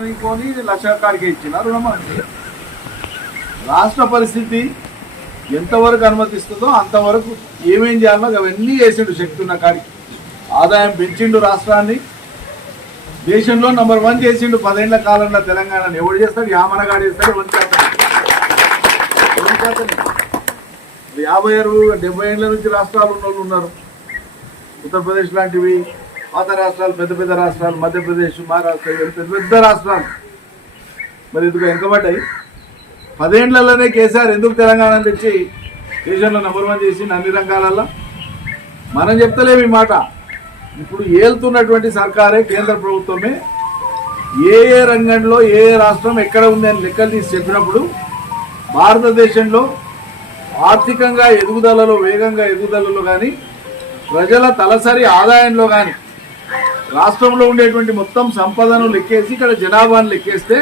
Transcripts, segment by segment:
లక్ష కాడికి ఇచ్చిన రుణమాఫీ రాష్ట్ర పరిస్థితి ఎంతవరకు అనుమతిస్తుందో అంతవరకు ఏమేం చేయాలో అవన్నీ చేసిండు శక్తి ఉన్న కాడికి ఆదాయం పెంచిండు రాష్ట్రాన్ని దేశంలో నంబర్ 1 చేసిండు 10 ఏళ్ల కాలంలో తెలంగాణని ఎవడు చేస్తాడు యామనగాడు చేస్తాడు 50-70 ఏళ్ల నుంచి రాష్ట్రాలు ఉన్న వాళ్ళు ఉన్నారు ఉత్తరప్రదేశ్ లాంటివి పాత రాష్ట్రాలు పెద్ద రాష్ట్రాలు మధ్యప్రదేశ్ మహారాష్ట్ర పెద్ద రాష్ట్రాలు మరి ఎందుకు వెనకబడ్డాయి 10 ఏళ్లలోనే కేసీఆర్ ఎందుకు తెలంగాణ తెచ్చి దేశంలో నంబర్ 1 చేసి అన్ని రంగాలలో మనం చెప్తలేము ఈ మాట ఇప్పుడు ఏలుతున్నటువంటి సర్కారే కేంద్ర ప్రభుత్వమే ఏ రంగంలో ఏ రాష్ట్రం ఎక్కడ ఉంది అని లెక్కలు తీసి చెప్పినప్పుడు భారతదేశంలో ఆర్థికంగా ఎదుగుదలలో వేగంగా ఎదుగుదలలో కానీ ప్రజల తలసరి ఆదాయంలో కానీ రాష్ట్రంలో ఉండేటువంటి మొత్తం సంపదను లెక్కేసి ఇక్కడ జనాభాను లెక్కేస్తే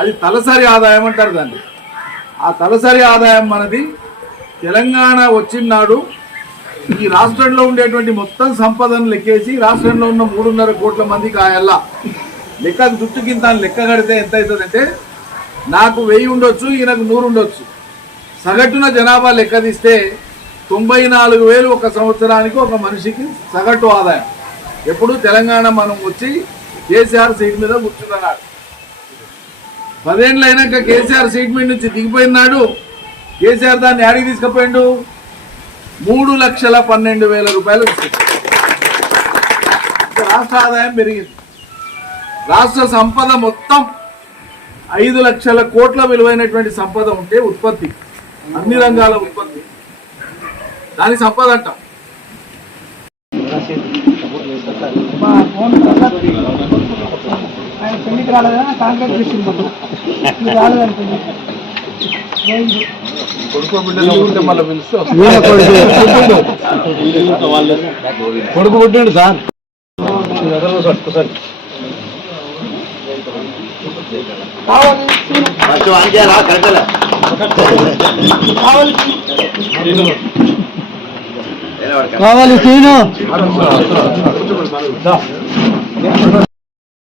అది తలసరి ఆదాయం అంటారు దాన్ని ఆ తలసరి ఆదాయం మనది తెలంగాణ వచ్చినాడు ఈ రాష్ట్రంలో ఉండేటువంటి మొత్తం సంపదను లెక్కేసి రాష్ట్రంలో ఉన్న 3.5 కోట్ల మందికి ఆయల్లా లెక్క చుట్టుకింత లెక్క కడితే ఎంత అవుతుందంటే నాకు 1000 ఉండొచ్చు ఈయనకు 100 ఉండొచ్చు సగటున జనాభా లెక్క తీస్తే 94,000 ఒక సంవత్సరానికి ఒక మనిషికి సగటు ఆదాయం ఎప్పుడు తెలంగాణ మనం వచ్చి కేసీఆర్ సీట్ మీద కూర్చున్నాడు 10 ఏళ్ళు అయినాక కేసీఆర్ సీట్ మీద నుంచి దిగిపోయినాడు కేసీఆర్ దాన్ని యాడికి తీసుకుపోయిండు 3,12,000 రూపాయలు రాష్ట్ర ఆదాయం పెరిగింది రాష్ట్ర సంపద మొత్తం 5 లక్షల కోట్ల విలువైనటువంటి సంపద ఉంటే ఉత్పత్తి అన్ని రంగాల ఉత్పత్తి దాని సంపద అంటాం కొడుకు పుట్టిండు సార్ కావాలి సీను